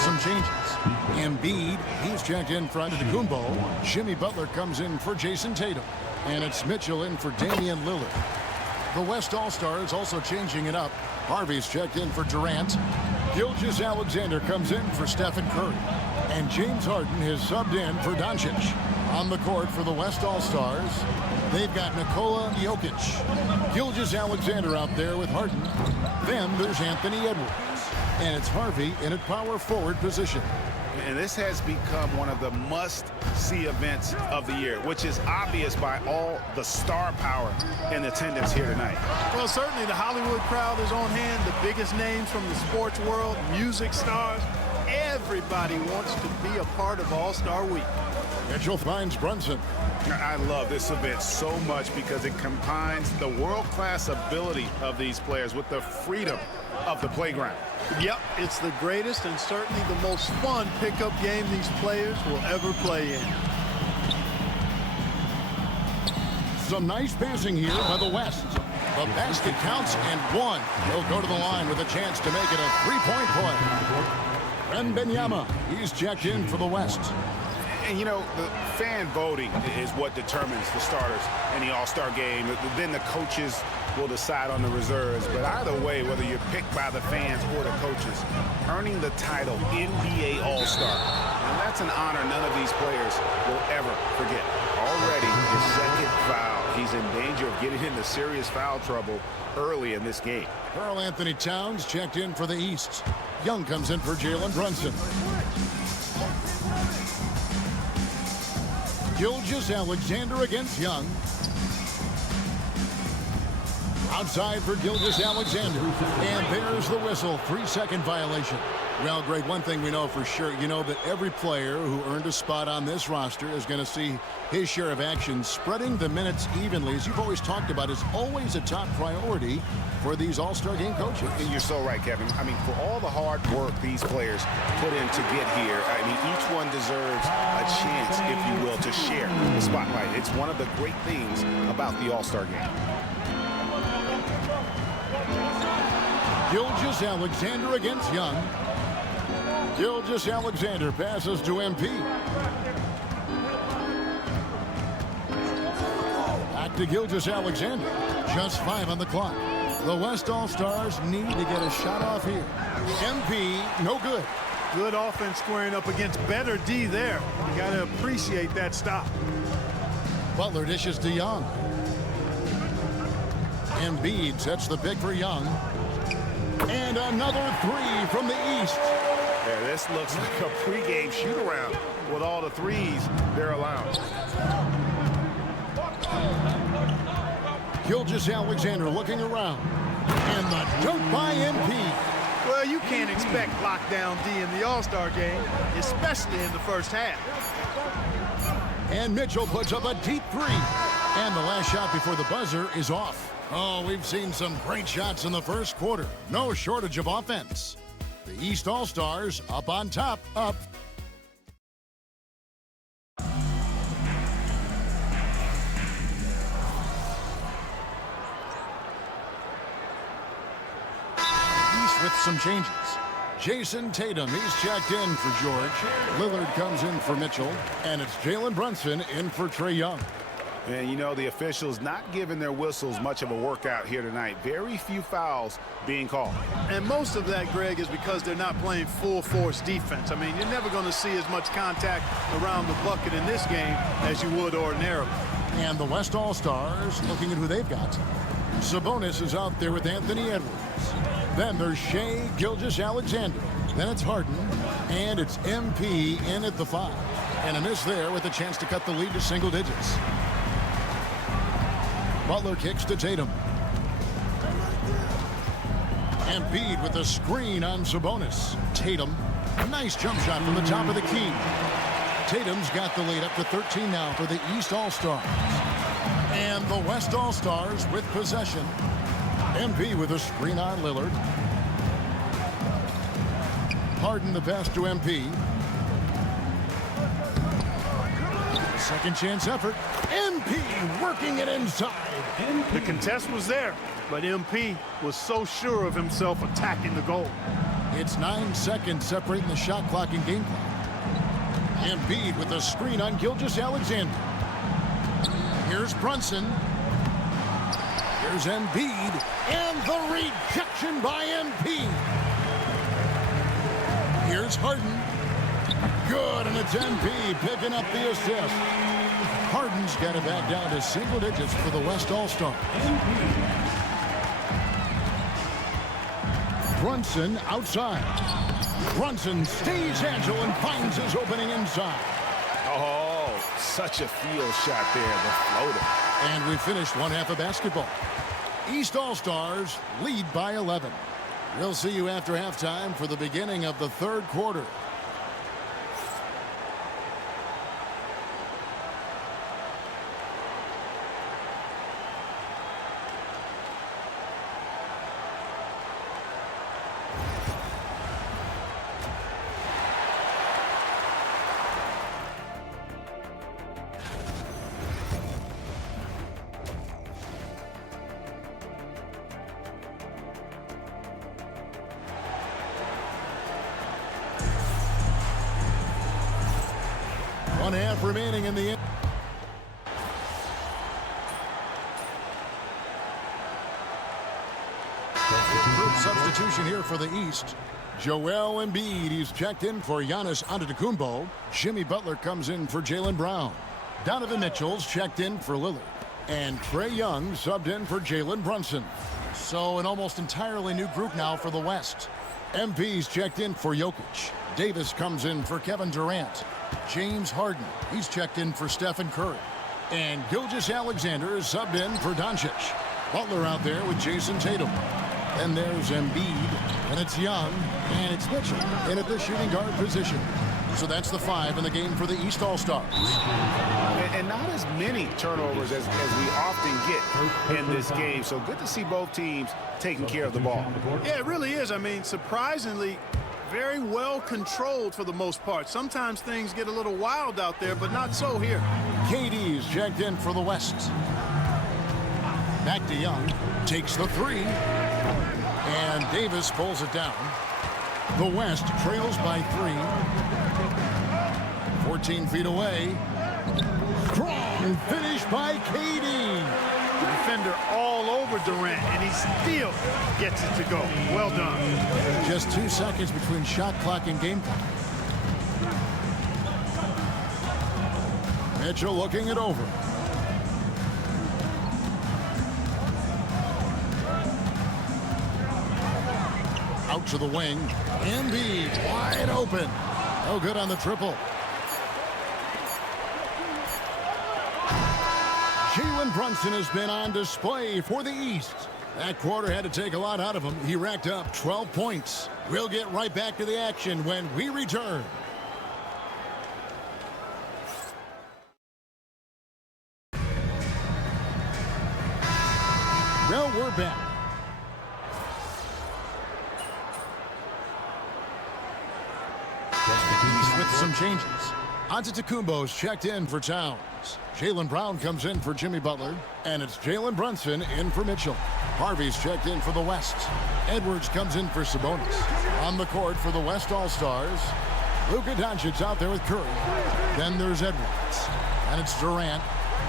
some changes. Embiid, he's checked in for Antetokounmpo. Jimmy Butler comes in for Jason Tatum. And it's Mitchell in for Damian Lillard. The West All-Stars also changing it up. Harvey's checked in for Durant. Gilgeous-Alexander comes in for Stephen Curry. And James Harden has subbed in for Doncic. On the court for the West All-Stars, they've got Nikola Jokic. Gilgeous-Alexander out there with Harden. Then there's Anthony Edwards. And it's Harvey in at power forward position. And this has become one of the must-see events of the year, which is obvious by all the star power in attendance here tonight. Well, certainly the Hollywood crowd is on hand, the biggest names from the sports world, music stars. Everybody wants to be a part of All-Star Week. Mitchell finds Brunson. I love this event so much because it combines the world-class ability of these players with the freedom of the playground. Yep, it's the greatest and certainly the most fun pickup game these players will ever play in. Some nice passing here by the West. The basket counts and one. He'll go to the line with a chance to make it a three-point play. Wembanyama, he's checked in for the West. And, you know, the fan voting is what determines the starters in the All-Star game. Then the coaches will decide on the reserves. But either way, whether you're picked by the fans or the coaches, earning the title NBA All-Star, and that's an honor none of these players will ever forget. Already his second foul. He's in danger of getting into serious foul trouble early in this game. Karl Anthony Towns checked in for the East. Young comes in for Jalen Brunson. Gilgeous-Alexander against Young. Outside for Gilgeous-Alexander. And there's the whistle. 3-second violation. Well, Greg, one thing we know for sure, you know that every player who earned a spot on this roster is going to see his share of action. Spreading the minutes evenly, as you've always talked about, is always a top priority for these All-Star game coaches. And you're so right, Kevin. I mean, for all the hard work these players put in to get here, I mean, each one deserves a chance, if you will, to share the spotlight. It's one of the great things about the All-Star game. Gilgeous-Alexander against Young. Gilgeous-Alexander passes to MP. Back to Gilgeous-Alexander. Just 5 on the clock. The West All-Stars need to get a shot off here. MP, no good. Good offense squaring up against better D there. You got to appreciate that stop. Butler dishes to Young. Embiid sets the pick for Young. And another three from the East. Yeah, this looks like a pregame shoot-around with all the threes they're allowed. Gilgeous-Alexander looking around. And the dunk by MP. Well, you can't expect lockdown D in the All-Star game, especially in the first half. And Mitchell puts up a deep three. And the last shot before the buzzer is off. Oh, we've seen some great shots in the first quarter. No shortage of offense. The East All-Stars up on top, up. East with some changes. Jason Tatum, he's checked in for George. Lillard comes in for Mitchell. And it's Jalen Brunson in for Trae Young. And, you know, the officials not giving their whistles much of a workout here tonight. Very few fouls being called. And most of that, Greg, is because they're not playing full-force defense. I mean, you're never going to see as much contact around the bucket in this game as you would ordinarily. And the West All-Stars looking at who they've got. Sabonis is out there with Anthony Edwards. Then there's Shai Gilgeous-Alexander. Then it's Harden. And it's MP in at the 5. And a miss there with a chance to cut the lead to single digits. Butler kicks to Tatum. Embiid with a screen on Sabonis. Tatum, a nice jump shot from the top of the key. Tatum's got the lead up to 13 now for the East All-Stars. And the West All-Stars with possession. MP with a screen on Lillard. Harden the pass to MP. Second chance effort. MP working it inside. The contest was there, but MP was so sure of himself attacking the goal. It's 9 seconds separating the shot clock and game clock. Embiid with a screen on Gilgeous-Alexander. Here's Brunson. Here's Embiid, and the rejection by Embiid. Here's Harden. Good, and it's Embiid picking up the assist. Harden's got it back down to single digits for the West All-Star. Brunson outside. Brunson stays agile and finds his opening inside. Oh, such a field shot there, the floater. And we finished one half of basketball. East All-Stars lead by 11. We'll see you after halftime for the beginning of the third quarter. One half remaining in the end. Group substitution here for the East. Joel Embiid, he's checked in for Giannis Antetokounmpo. Jimmy Butler comes in for Jaylen Brown. Donovan Mitchell's checked in for Lillard. And Trae Young subbed in for Jalen Brunson. So an almost entirely new group now for the West. MP's checked in for Jokic. Davis comes in for Kevin Durant. James Harden, he's checked in for Stephen Curry. And Gilgeous-Alexander is subbed in for Doncic. Butler out there with Jason Tatum. Then there's Embiid, and it's Young, and it's Mitchell in at the shooting guard position. So that's the 5 in the game for the East All-Stars. And not as many turnovers as we often get in this game. So good to see both teams taking care of the ball. Yeah, it really is. I mean, surprisingly, very well controlled for the most part. Sometimes things get a little wild out there, but not so here. KD's checked in for the West. Back to Young, takes the 3, and Davis pulls it down. The West trails by 3. 14 feet away. Strong finish by KD. The defender all over Durant, and he still gets it to go. Well done. Just 2 seconds between shot clock and game clock. Mitchell looking it over. Out to the wing. Embiid wide open. No good on the triple. Jalen Brunson has been on display for the East. That quarter had to take a lot out of him. He racked up 12 points. We'll get right back to the action when we return. Well, we're back. With some changes. Antetokounmpo's checked in for Towns. Jaylen Brown comes in for Jimmy Butler. And it's Jalen Brunson in for Mitchell. Harvey's checked in for the West. Edwards comes in for Sabonis. On the court for the West All-Stars, Luka Doncic's out there with Curry. Then there's Edwards. And it's Durant.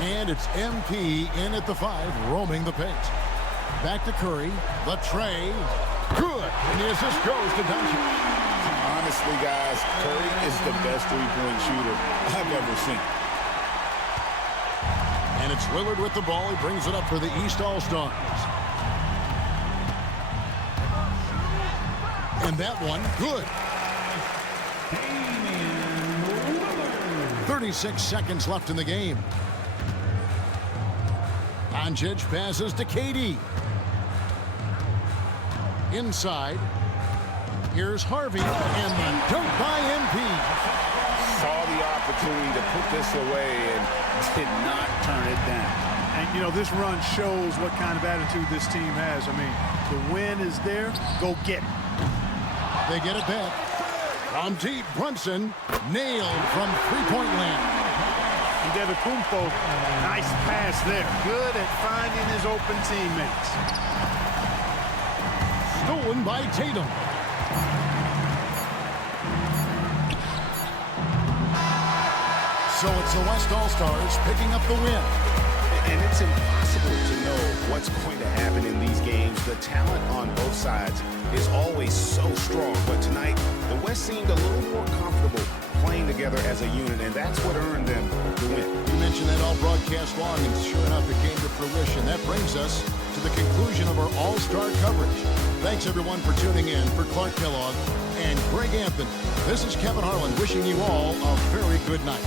And it's MP in at the 5, roaming the paint. Back to Curry. The tray. Good. And the assist goes to Doncic. Honestly, guys, Curry is the best three-point shooter I've ever seen. And it's Lillard with the ball. He brings it up for the East All-Stars. And that one, good. 36 seconds left in the game. Doncic passes to KD. Inside. Here's Harvey, and the dunk by MP. Saw the opportunity to put this away and did not turn it down. And, you know, this run shows what kind of attitude this team has. I mean, the win is there. Go get it. They get it back. From deep, Brunson nailed from three-point land. And Antetokounmpo, nice pass there. Good at finding his open teammates. Stolen by Tatum. So it's the West All-Stars picking up the win. And it's impossible to know what's going to happen in these games. The talent on both sides is always so strong. But tonight, the West seemed a little more comfortable playing together as a unit, and that's what earned them the win. You mentioned that all broadcast long, and sure enough, it came to fruition. That brings us to the conclusion of our All-Star coverage. Thanks, everyone, for tuning in. For Clark Kellogg and Greg Anthony, this is Kevin Harlan wishing you all a very good night.